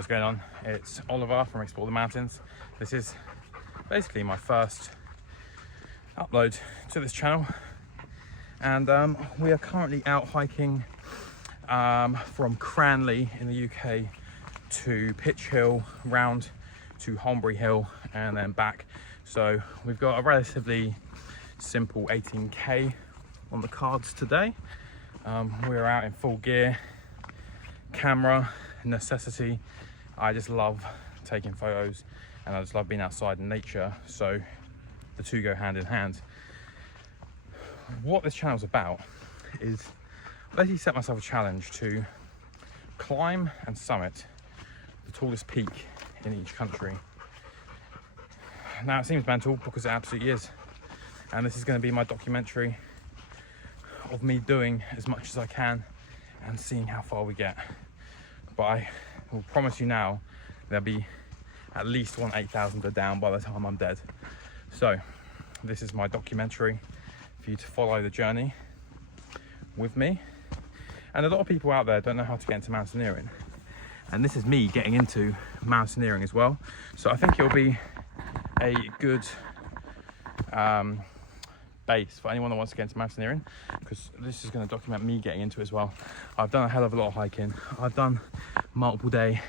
What's going on? It's Oliver from Explore the Mountains. This is basically my first upload to this channel, and we are currently out hiking from Cranley in the UK to Pitch Hill, round to Holmbury Hill, and then back. So we've got a relatively simple 18k on the cards today. We're out in full gear, camera necessity. I just love taking photos and I just love being outside in nature, so the two go hand in hand. What this channel's about is basically set myself a challenge to climb and summit the tallest peak in each country. Now it seems mental because it absolutely is, and this is going to be my documentary of me doing as much as I can and seeing how far we get. But I will promise you now, there'll be at least one 8,000er down by the time I'm dead. So this is my documentary for you to follow the journey with me. And a lot of people out there don't know how to get into mountaineering, and this is me getting into mountaineering as well. So I think it'll be a good base for anyone that wants to get into mountaineering, because this is going to document me getting into it as well. I've done a hell of a lot of hiking. I've done multiple day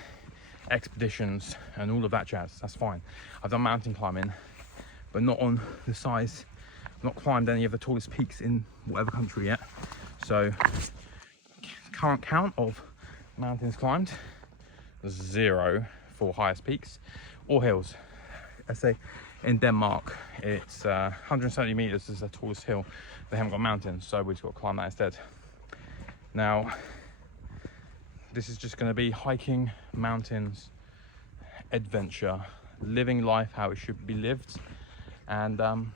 expeditions and all of that jazz. That's fine. I've done mountain climbing, but not on the size, not climbed any of the tallest peaks in whatever country yet. So current count of mountains climbed, 0 for highest peaks or hills. I say in Denmark, it's 170 meters is the tallest hill. They haven't got mountains, so we've got to climb that instead. Now, this is just going to be hiking, mountains, adventure, living life how it should be lived, and I'm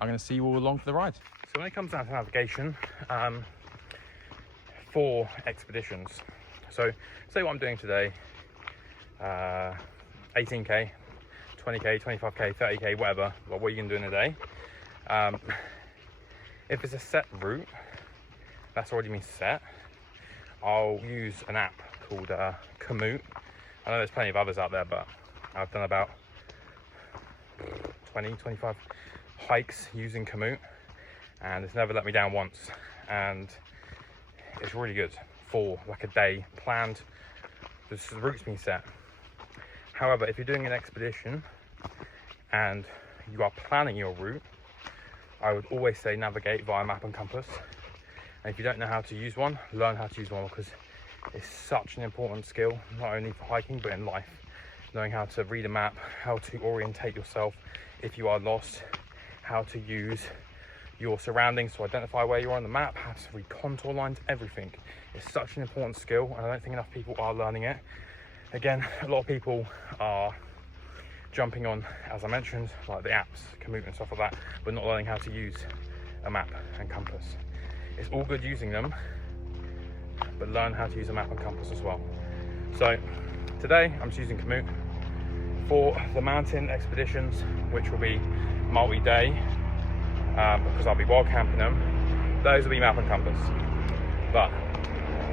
going to see you all along for the ride. So when it comes down to navigation, for expeditions, so say what I'm doing today, 18k, 20k, 25k, 30k, whatever, what you can do in a day. If it's a set route that's already been set, I'll use an app called Komoot. I know there's plenty of others out there, but I've done about 25 hikes using Komoot, and it's never let me down once, and it's really good for like a day planned. The route's been set. However, if you're doing an expedition and you are planning your route, I would always say navigate via map and compass. And if you don't know how to use one, learn how to use one, because it's such an important skill, not only for hiking but in life. Knowing how to read a map, how to orientate yourself if you are lost, how to use your surroundings to identify where you're on the map, how to read contour lines, everything. It's such an important skill, and I don't think enough people are learning it. Again, a lot of people are jumping on, as I mentioned, like the apps, Komoot and stuff like that, but not learning how to use a map and compass. It's all good using them, but learn how to use a map and compass as well. So today I'm just using Komoot for the mountain expeditions, which will be multi-day, because I'll be wild camping them. Those will be map and compass. But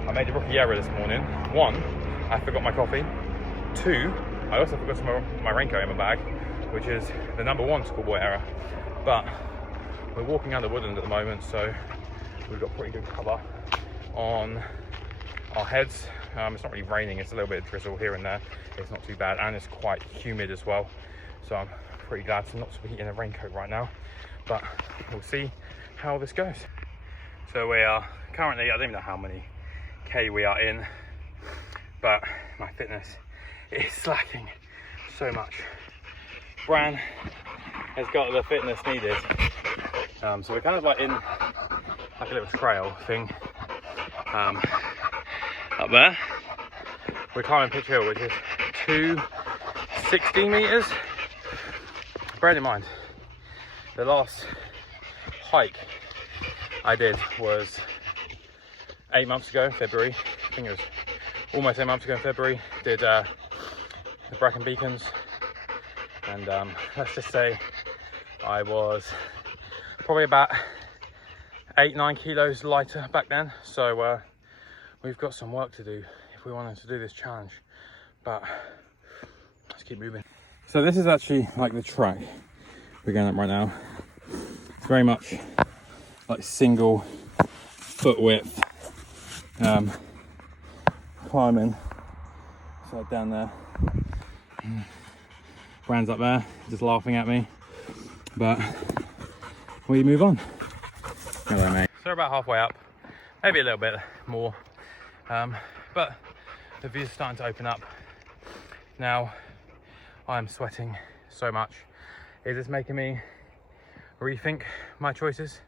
I made a rookie error this morning. 1, I forgot my coffee. 2, I also forgot my raincoat in my bag, which is the #1 schoolboy error. But we're walking under woodland at the moment, so we've got pretty good cover on our heads. It's not really raining, it's a little bit of drizzle here and there. It's not too bad, and it's quite humid as well. So I'm pretty glad to not be in a raincoat right now, but we'll see how this goes. So we are currently, I don't even know how many K we are in, but my fitness is slacking so much. Bran has got the fitness needed. So we're kind of like in like a little trail thing. Up there, we're climbing Pitch Hill, which is 260 meters. Bear in mind, the last hike I did was 8 months ago in February. I think it was almost 8 months ago in February. Did the Bracken Beacons, and let's just say I was probably about 8-9 kilos lighter back then. So we've got some work to do if we wanted to do this challenge. but let's keep moving. So this is actually like the track we're going up right now. It's very much like single foot width climbing. So down there, Brand's up there just laughing at me, but we move on. Hello, mate. So we're about halfway up, maybe a little bit more, but the view's starting to open up now. I'm sweating so much. Is this making me rethink my choices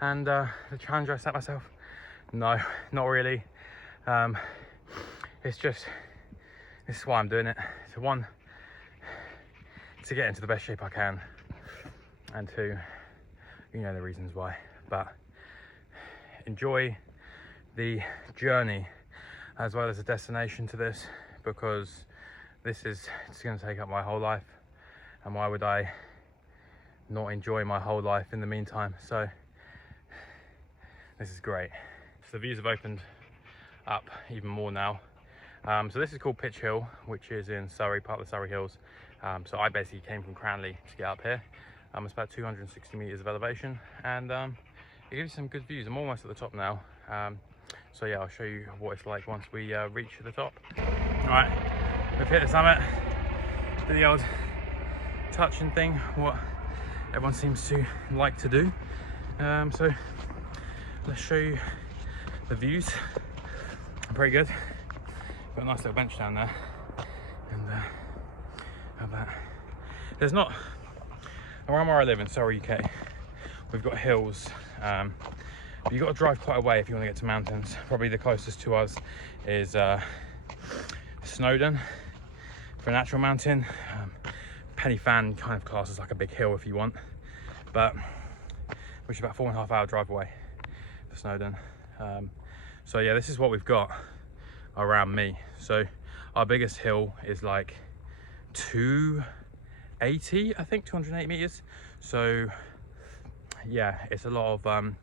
and the challenge I set myself? No, not really. It's just, this is why I'm doing it. So one, to get into the best shape I can, and two, you know the reasons why. But enjoy the journey as well as the destination to this, because this is just going to take up my whole life, and why would I not enjoy my whole life in the meantime? So this is great. So the views have opened up even more now. So this is called Pitch Hill, which is in Surrey, part of the Surrey Hills. So I basically came from Cranley to get up here. It's about 260 meters of elevation, and it gives you some good views. I'm almost at the top now. So yeah, I'll show you what it's like once we reach the top. All right, we've hit the summit. Do the old touching thing, what everyone seems to like to do. So let's show you the views. Pretty good. Got a nice little bench down there, and have that. There's not, around where I live in Surrey, UK, we've got hills. But you've got to drive quite a way if you want to get to mountains. Probably the closest to us is Snowdon for a natural mountain. Penny Fan kind of classes like a big hill if you want, but which is about 4.5 hour drive away for Snowdon. So yeah, this is what we've got around me. So our biggest hill is like 280, I think 208 meters. So yeah, it's a lot of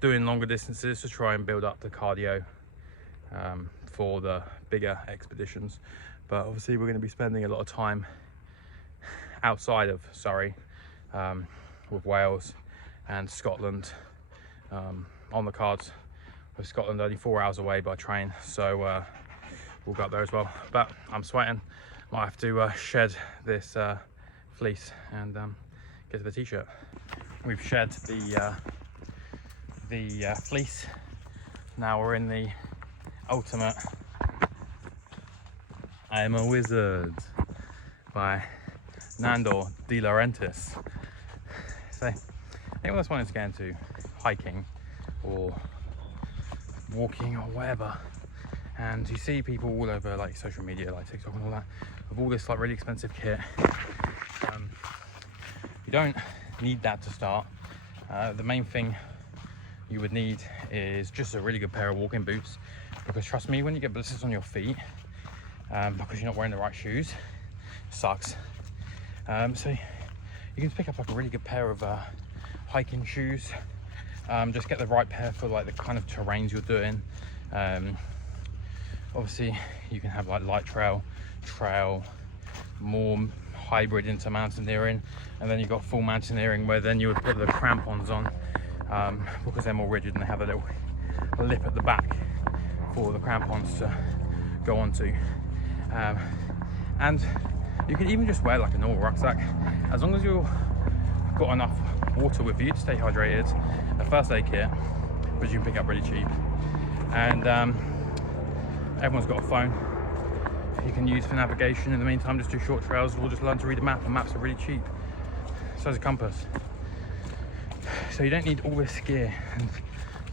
doing longer distances to try and build up the cardio for the bigger expeditions. But obviously we're going to be spending a lot of time outside of Surrey, with Wales and Scotland on the cards, with Scotland only 4 hours away by train, so we'll go up there as well. But I'm sweating, might have to shed this fleece and get to the t-shirt. We've shed the fleece. Now we're in the ultimate I Am a Wizard by Nando De Laurentiis. So anyone that's wanting to get into hiking or walking or whatever, and you see people all over like social media, like TikTok and all that, with all this like really expensive kit, you don't need that to start. The main thing you would need is just a really good pair of walking boots, because trust me, when you get blisters on your feet because you're not wearing the right shoes, it sucks. So you can pick up like a really good pair of hiking shoes. Just get the right pair for like the kind of terrains you're doing. Obviously you can have like light trail, more hybrid into mountaineering, and then you've got full mountaineering where then you would put the crampons on because they're more rigid and they have a little lip at the back for the crampons to go onto. And you can even just wear like a normal rucksack, as long as you've got enough water with you to stay hydrated, a first aid kit, which you can pick up really cheap, and everyone's got a phone you can use for navigation. In the meantime, just do short trails or just learn to read a map, and maps are really cheap. So is a compass. So you don't need all this gear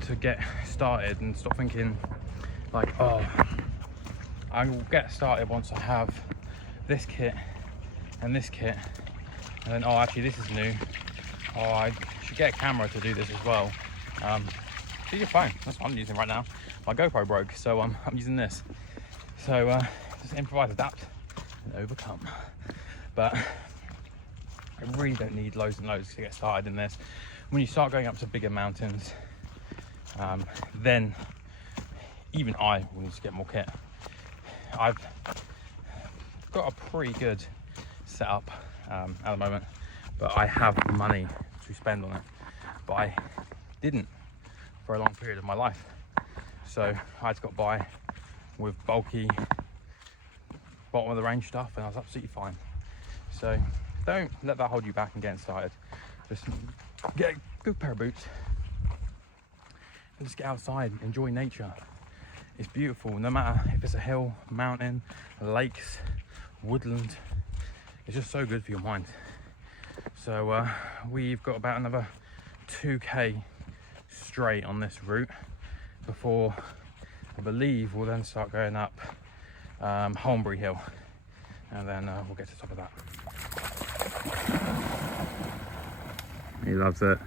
to get started, and stop thinking like, oh, I will get started once I have this kit and this kit, and then, oh, actually this is new, oh, I should get a camera to do this as well. Use your phone, that's what I'm using right now. My GoPro broke, so I'm using this. So just improvise, adapt and overcome. But I really don't need loads and loads to get started in this. When you start going up to bigger mountains, then even I will need to get more kit. I've got a pretty good setup at the moment, but I have money to spend on it, but I didn't for a long period of my life, so I just got by with bulky bottom of the range stuff and I was absolutely fine. So don't let that hold you back and getting started. Just get a good pair of boots and just get outside, enjoy nature. It's beautiful, no matter if it's a hill, mountain, lakes, woodland. It's just so good for your mind. So we've got about another 2k straight on this route before I believe we'll then start going up Holmbury Hill, and then we'll get to the top of that. He loves it.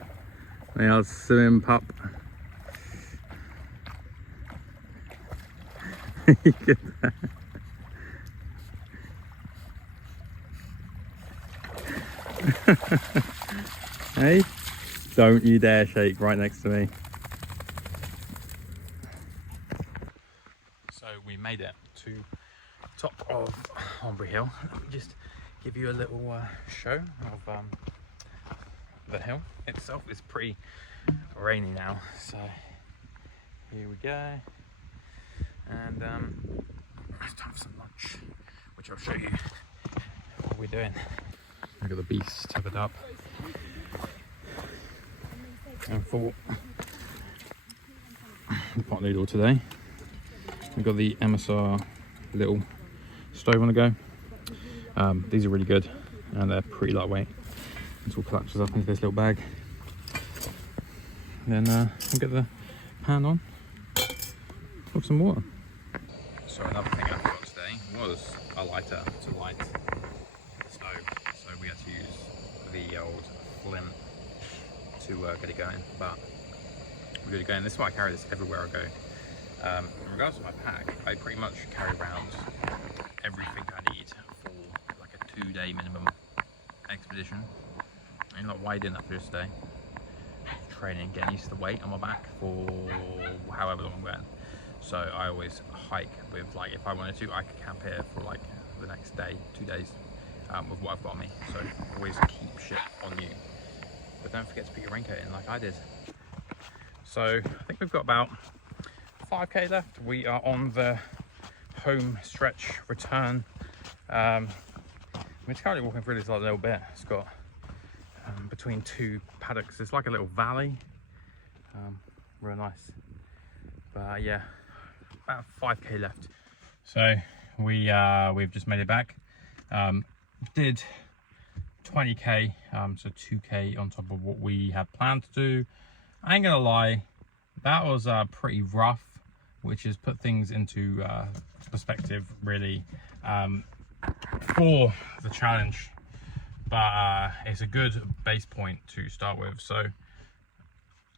They are swimming pup. Get that. Hey, don't you dare shake right next to me. So we made it to top of Holmbury Hill. Let me just give you a little show of the hill itself. It's pretty rainy now, so here we go. And it's time for some lunch, which I'll show you what we're doing. Look at the beast tethered up. And for pot noodle today, we've got the MSR little stove on the go. These are really good and they're pretty lightweight. This all collapses up into this little bag. Then we'll get the pan on with some water. So another thing I forgot today was a lighter to light the stove. So we had to use the old flint to get it going, but we got it going. This is why I carry this everywhere I go. In regards to my pack, I pretty much carry around everything I need for like a 2-day minimum expedition. And like, why I didn't that for this day? Training, getting used to the weight on my back for however long I'm going. So I always hike with, like, if I wanted to, I could camp here for like the next day, 2 days with what I've got on me. So always keep shit on you. But don't forget to put your raincoat in like I did. So I think we've got about 5k left. We are on the home stretch return. We're just currently walking through this little bit. It's got between two paddocks. It's like a little valley. Real nice. But yeah, about 5k left. So we've just made it back. Did 20k, so 2k on top of what we had planned to do. I ain't gonna lie, that was pretty rough, which has put things into perspective really for the challenge, but it's a good base point to start with. So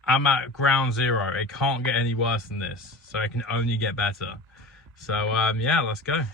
I'm at ground zero. It can't get any worse than this, so it can only get better. So yeah, let's go.